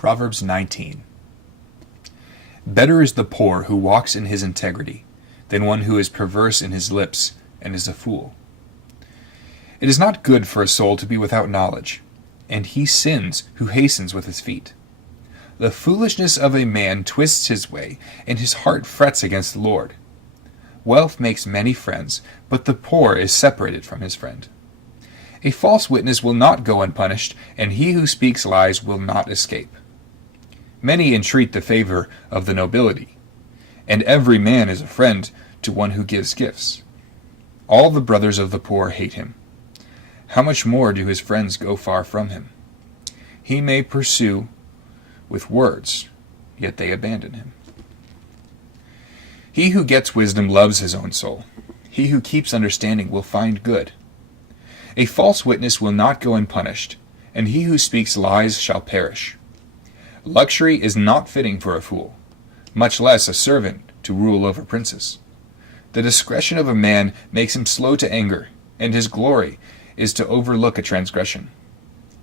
Proverbs 19. Better is the poor who walks in his integrity than one who is perverse in his lips and is a fool. It is not good for a soul to be without knowledge, and he sins who hastens with his feet. The foolishness of a man twists his way, and his heart frets against the Lord. Wealth makes many friends, but the poor is separated from his friend. A false witness will not go unpunished, and he who speaks lies will not escape. Many entreat the favor of the nobility, and every man is a friend to one who gives gifts. All the brothers of the poor hate him. How much more do his friends go far from him? He may pursue with words, yet they abandon him. He who gets wisdom loves his own soul. He who keeps understanding will find good. A false witness will not go unpunished, and he who speaks lies shall perish. Luxury is not fitting for a fool, much less a servant to rule over princes. The discretion of a man makes him slow to anger, and his glory is to overlook a transgression.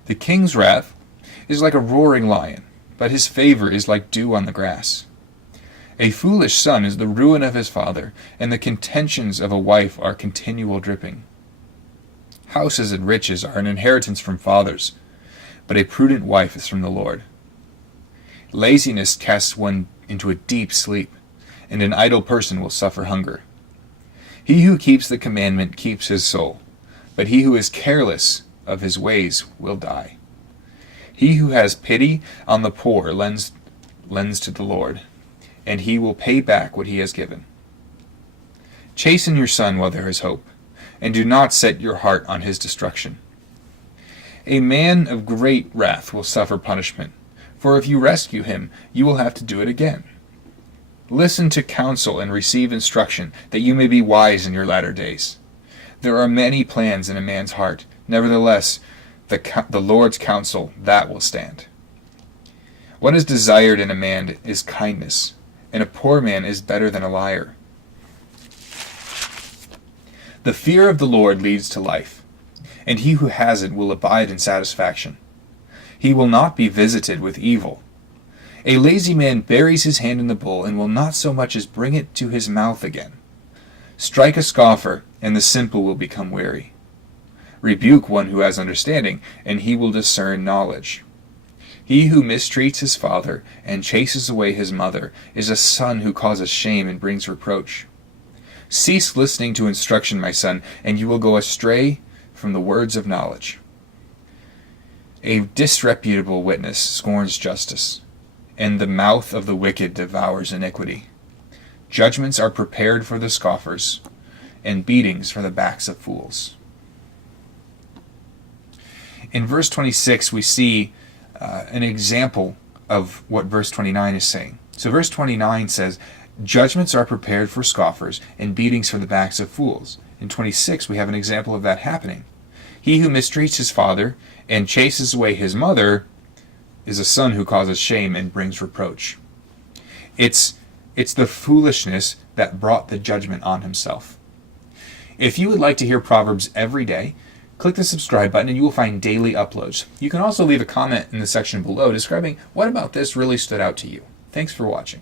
The king's wrath is like a roaring lion, but his favor is like dew on the grass. A foolish son is the ruin of his father, and the contentions of a wife are continual dripping. Houses and riches are an inheritance from fathers, but a prudent wife is from the Lord. Laziness casts one into a deep sleep, and an idle person will suffer hunger. He who keeps the commandment keeps his soul, but he who is careless of his ways will die. He who has pity on the poor lends to the Lord, and he will pay back what he has given. Chasten your son while there is hope, and do not set your heart on his destruction. A man of great wrath will suffer punishment, for if you rescue him, you will have to do it again. Listen to counsel and receive instruction, that you may be wise in your latter days. There are many plans in a man's heart, nevertheless, the Lord's counsel, that will stand. What is desired in a man is kindness, and a poor man is better than a liar. The fear of the Lord leads to life, and he who has it will abide in satisfaction. He will not be visited with evil. A lazy man buries his hand in the bowl and will not so much as bring it to his mouth again. Strike a scoffer, and the simple will become wary. Rebuke one who has understanding, and he will discern knowledge. He who mistreats his father and chases away his mother is a son who causes shame and brings reproach. Cease listening to instruction, my son, and you will go astray from the words of knowledge. A disreputable witness scorns justice, and the mouth of the wicked devours iniquity. Judgments are prepared for the scoffers, and beatings for the backs of fools. In verse 26, we see an example of what verse 29 is saying. So verse 29 says, judgments are prepared for scoffers, and beatings for the backs of fools. In 26, we have an example of that happening. He who mistreats his father and chases away his mother is a son who causes shame and brings reproach. It's the foolishness that brought the judgment on himself. If you would like to hear Proverbs every day, click the subscribe button and you will find daily uploads. You can also leave a comment in the section below describing what about this really stood out to you. Thanks for watching.